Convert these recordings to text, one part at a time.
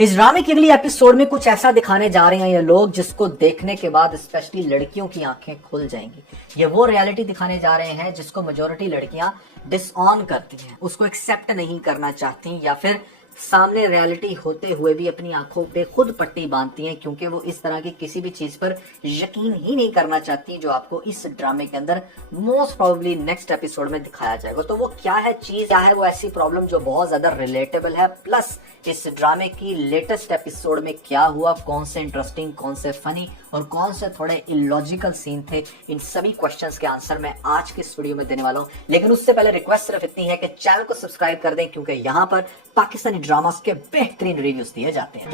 इस ड्रामे की अगली एपिसोड में कुछ ऐसा दिखाने जा रहे हैं ये लोग जिसको देखने के बाद स्पेशली लड़कियों की आंखें खुल जाएंगी। ये वो रियलिटी दिखाने जा रहे हैं जिसको मेजोरिटी लड़कियां डिसऑन करती हैं, उसको एक्सेप्ट नहीं करना चाहती या फिर सामने रियलिटी होते हुए भी अपनी आंखों पे खुद पट्टी बांधती हैं, क्योंकि वो इस तरह की किसी भी चीज पर यकीन ही नहीं करना चाहती जो आपको इस ड्रामे के अंदर मोस्ट प्रोबेबली नेक्स्ट एपिसोड में दिखाया जाएगा। तो वो क्या है चीज, क्या है वो ऐसी प्रॉब्लम जो बहुत ज्यादा रिलेटेबल है, प्लस इस ड्रामे की लेटेस्ट एपिसोड में क्या हुआ, कौन से इंटरेस्टिंग, कौन से फनी और कौन से थोड़े इलॉजिकल सीन थे, इन सभी क्वेश्चंस के आंसर मैं आज के इस वीडियो में देने वाला हूं। लेकिन उससे पहले रिक्वेस्ट सिर्फ इतनी है कि चैनल को सब्सक्राइब कर दें, क्योंकि यहाँ पर पाकिस्तानी ड्रामास के बेहतरीन रिव्यूज दिए जाते हैं।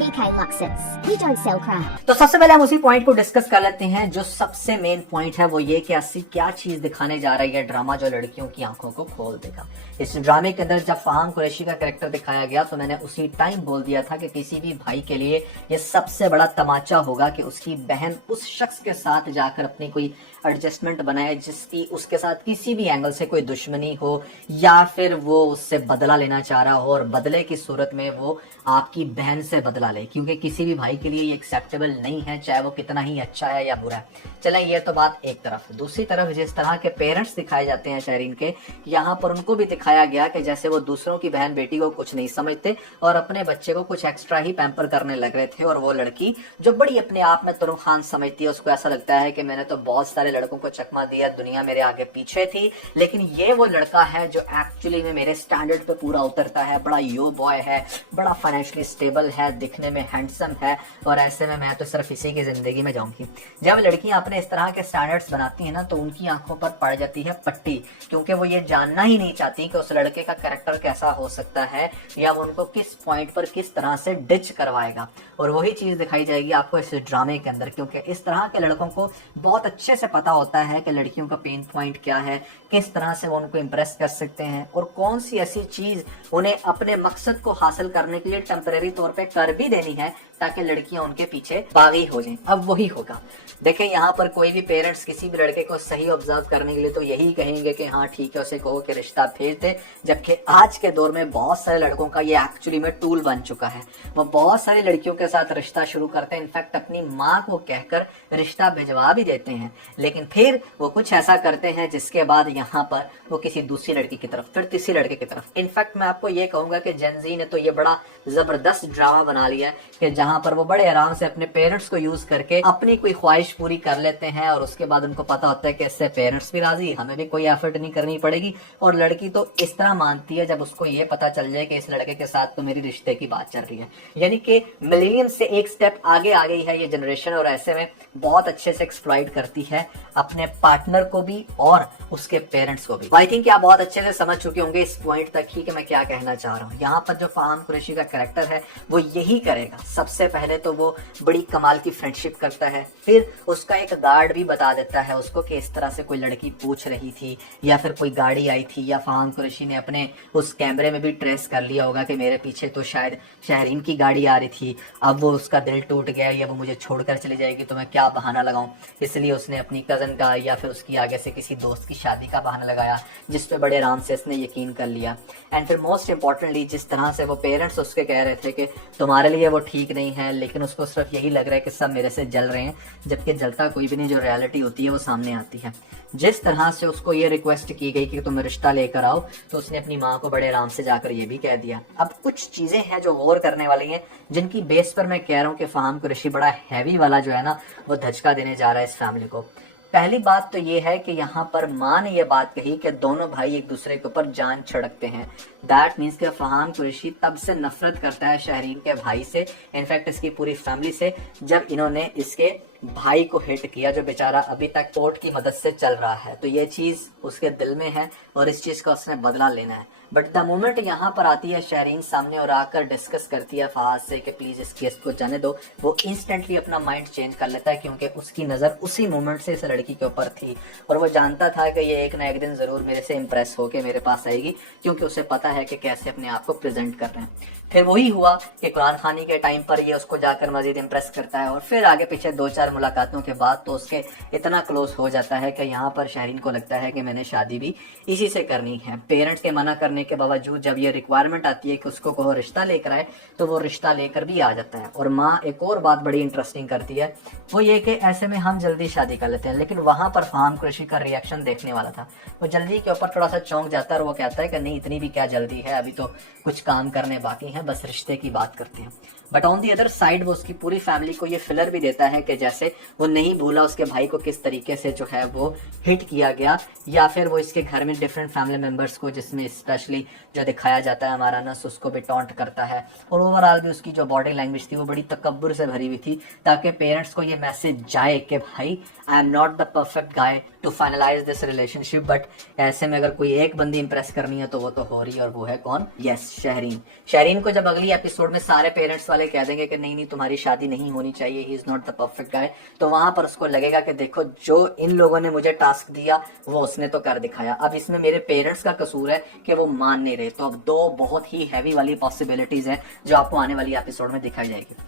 तो सबसे पहले हम उसी पॉइंट को डिस्कस कर लेते हैं। जो सबसे मेन पॉइंट है वो ये कि ऐसी क्या चीज दिखाने जा रही है ड्रामा जो लड़कियों की आंखों को खोल देगा। इस ड्रामे के अंदर जब फहाम कुरैशी का कैरेक्टर दिखाया गया तो मैंने उसी टाइम बोल दिया था कि किसी भी भाई के लिए ये सबसे बड़ा तमाचा होगा कि उसकी बहन उस शख्स के साथ जाकर अपनी कोई एडजस्टमेंट बनाए जिसकी उसके साथ किसी भी एंगल से कोई दुश्मनी हो या फिर वो उससे बदला लेना चाह रहा हो, और बदले की सूरत में वो आपकी बहन से बदला ले, क्योंकि किसी भी भाई के लिए ये एक्सेप्टेबल नहीं है, चाहे वो कितना ही अच्छा है या बुरा है। चलें, ये तो बात एक तरफ। दूसरी तरफ जिस तरह के पेरेंट्स दिखाए जाते हैं शहरीन के, यहाँ पर उनको भी दिखाया गया कि जैसे वो दूसरों की बहन बेटी को कुछ नहीं समझते और अपने बच्चे को कुछ एक्स्ट्रा ही पैम्पर करने लग रहे थे। और वो लड़की जो बड़ी अपने आप में तुरुम खान समझती है, उसको ऐसा लगता है कि मैंने तो बहुत सारे लड़कों को चकमा दिया, दुनिया मेरे आगे पीछे थी, लेकिन ये वो लड़का है जो एक्चुअली में मेरे स्टैंडर्ड पे पूरा उतरता है, बड़ा यो बॉय है, बड़ा फाइनेंशियली स्टेबल है, दिखने में हैंडसम है, और ऐसे में मैं तो सिर्फ इसी की जिंदगी में जाऊंगी। जब लड़कियां अपने इस तरह के स्टैंडर्ड्स बनाती हैं ना, तो उनकी आंखों पर पड़ जाती है पट्टी, क्योंकि वो ये जानना ही नहीं चाहती कि उस लड़के का कैरेक्टर कैसा हो सकता है या वो उनको किस पॉइंट पर किस तरह से डिच करवाएगा। और वही चीज दिखाई जाएगी आपको इस ड्रामे के अंदर, क्योंकि इस तरह के लड़कों को बहुत अच्छे से पता होता है कि लड़कियों का पेन पॉइंट क्या है, किस तरह से वो उनको इम्प्रेस कर सकते हैं और कौन सी ऐसी चीज उन्हें अपने मकसद को हासिल करने के लिए टेम्परेरी तौर पे कर भी देनी है ताकि लड़कियां उनके पीछे बागी हो जाएं। अब वही होगा। देखें, यहाँ पर कोई भी पेरेंट्स किसी भी लड़के को सही ऑब्जर्व करने के लिए तो यही कहेंगे कि हाँ ठीक है, उसे कहो कि रिश्ता भेज दे, जबकि आज के दौर में बहुत सारे लड़कों का ये एक्चुअली में टूल बन चुका है। वो बहुत सारी लड़कियों के साथ रिश्ता शुरू करते हैं, इनफैक्ट अपनी माँ को कहकर रिश्ता भिजवा भी देते हैं, लेकिन फिर वो कुछ ऐसा करते हैं जिसके बाद यहाँ पर वो किसी दूसरी लड़की की तरफ, फिर तीसरी लड़के की तरफ। इनफैक्ट मैं आपको ये कहूंगा कि जेनजी ने तो ये बड़ा जबरदस्त ड्रामा बना लिया है कि जहां पर वो बड़े आराम से अपने पेरेंट्स को यूज करके अपनी कोई ख्वाहिश पूरी कर लेते हैं, और उसके बाद उनको पता होता है कि इससे पेरेंट्स भी राजी, हमें भी कोई एफर्ट नहीं करनी पड़ेगी। और लड़की तो इस तरह मानती है जब उसको ये पता चल जाए कि इस लड़के के साथ तो मेरी रिश्ते की बात चल रही है। यानी कि मिलेनियम से एक स्टेप आगे आ गई है ये जनरेशन, और ऐसे में बहुत अच्छे से एक्सप्लॉइट करती है अपने पार्टनर को भी और उसके पेरेंट्स को भी। आई थिंक आप बहुत अच्छे से समझ चुके होंगे इस पॉइंट तक ही कि मैं क्या कहना चाह रहा हूँ। यहाँ पर जो फहाम कुरैशी का कैरेक्टर है वो यही करेगा। सबसे पहले तो वो बड़ी कमाल की फ्रेंडशिप करता है, फिर उसका एक गार्ड भी बता देता है उसको कि इस तरह से कोई लड़की पूछ रही थी या फिर कोई गाड़ी आई थी, या फहाम कुरैशी ने अपने उस कैमरे में भी ट्रेस कर लिया होगा कि मेरे पीछे तो शायद शहरीन की गाड़ी आ रही थी, अब वो उसका दिल टूट गया या वो मुझे छोड़कर चली जाएगी तो मैं क्या बहाना लगाऊं, इसलिए उसने अपनी कजन का या फिर उसकी आगे से किसी दोस्त की शादी का बहाना लगाया, जिस पे बड़े आराम से इसने यकीन कर लिया। एंड फिर मोस्ट इंपॉर्टेंटली जिस तरह से वो पेरेंट्स उसके कह रहे थे कि तुम्हारे लिए वो ठीक नहीं है, लेकिन उसको सिर्फ यही लग रहा है कि सब मेरे से जल रहे हैं, जबकि जलता कोई भी नहीं, जो रियलिटी होती है वो सामने आती है। जिस तरह से उसको ये रिक्वेस्ट की गई कि तुम रिश्ता लेकर आओ, तो उसने अपनी माँ को बड़े आराम से जाकर ये भी कह दिया। अब कुछ चीजें हैं जो गौर करने वाली हैं, जिनकी बेस पर मैं कह रहा हूँ कि फहाम कुरैशी बड़ा हैवी वाला जो है ना वो धचका देने जा रहा है इस फैमिली को। पहली बात तो ये है कि यहाँ पर माँ ने ये बात कही कि दोनों भाई एक दूसरे के ऊपर जान छिड़कते हैं। दैट मीन्स कि फहाम कुरैशी तब से नफरत करता है शहरीन के भाई से, इनफैक्ट इसकी पूरी फैमिली से, जब इन्होंने इसके भाई को हिट किया जो बेचारा अभी तक कोर्ट की मदद से चल रहा है। तो ये चीज उसके दिल में है और इस चीज का उसने बदला लेना है। बट द मोमेंट यहाँ पर आती है शहरीन सामने और आकर डिस्कस करती है फहाद से कि प्लीज इस केस को जाने दो, वो इंस्टेंटली अपना माइंड चेंज कर लेता है, क्योंकि उसकी नजर उसी मोमेंट से इस लड़की के ऊपर थी और वो जानता था कि ये एक ना एक दिन जरूर मेरे से इंप्रेस होके मेरे पास आएगी, क्योंकि उसे पता है कि कैसे अपने आप को प्रेजेंट कर रहे हैं। फिर वही हुआ कि कुरान खानी के टाइम पर ये उसको जाकर मजीद इंप्रेस करता है और फिर आगे पीछे दो चार 4 मुलाकातों के बाद तो उसके इतना क्लोज हो जाता है कि यहाँ पर शहरीन को लगता है कि मैंने शादी भी इसी से करनी है। पेरेंट्स के मना करने के बावजूद जब ये रिक्वायरमेंट आती है कि उसको कोई रिश्ता लेकर आए तो वो रिश्ता लेकर भी आ जाता है। और माँ एक और बात बड़ी इंटरेस्टिंग करती है, वो ये कि ऐसे में हम जल्दी शादी कर लेते हैं। लेकिन वहां पर फहाम कुरैशी का रिएक्शन देखने वाला था। वो जल्दी के ऊपर थोड़ा सा चौंक जाता है और वो कहता है कि नहीं, इतनी भी क्या जल्दी है, अभी तो कुछ काम करने बाकी हैं, बस रिश्ते की बात करते हैं। But on the other side वो उसकी पूरी फैमिली को ये फिलर भी देता है कि जैसे वो नहीं भूला उसके भाई को किस तरीके से जो है वो हिट किया गया, या फिर वो इसके घर में डिफरेंट फैमिली मेंबर्स को, जिसमें स्पेशली जो दिखाया जाता है हमारा नस, उसको भी टॉन्ट करता है। और ओवरऑल भी उसकी जो बॉडी लैंग्वेज थी वो बड़ी तकब्बुर से भरी हुई थी, ताकि पेरेंट्स को ये मैसेज जाए कि भाई I am not the perfect guy to finalise this relationship, but ऐसे में अगर कोई एक बंदी इंप्रेस करनी है तो वो तो हो रही है, और वो है कौन? यस, शहरीन। शहरीन को जब अगली एपिसोड में सारे पेरेंट्स वाले कह देंगे कि नहीं नहीं तुम्हारी शादी नहीं होनी चाहिए, he is not the perfect गाय, तो वहां पर उसको लगेगा कि देखो जो इन लोगों ने मुझे टास्क दिया वो उसने तो कर दिखाया, अब इसमें मेरे पेरेंट्स का कसूर है कि वो मान नहीं रहे। तो अब दो बहुत ही हैवी वाली पॉसिबिलिटीज है जो आपको आने वाली एपिसोड में दिखाई जाएगी।